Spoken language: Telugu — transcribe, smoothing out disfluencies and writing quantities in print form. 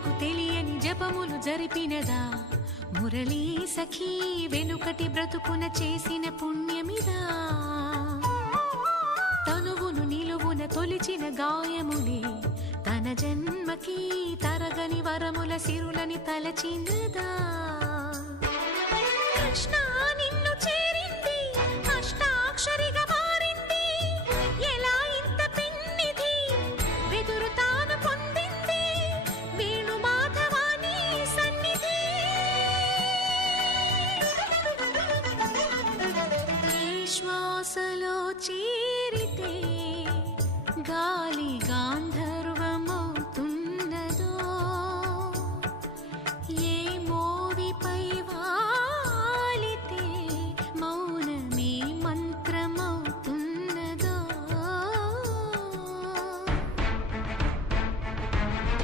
జనులకు తెలియని జపములు జరిపినదా మురళీ సఖీ వెనుకటి బ్రతుకున చేసిన పుణ్యమిదా తనువును నిలువున తొలిచిన గాయములే తన జన్మకి తరగని వరముల సిరులని తలచినదా కృష్ణ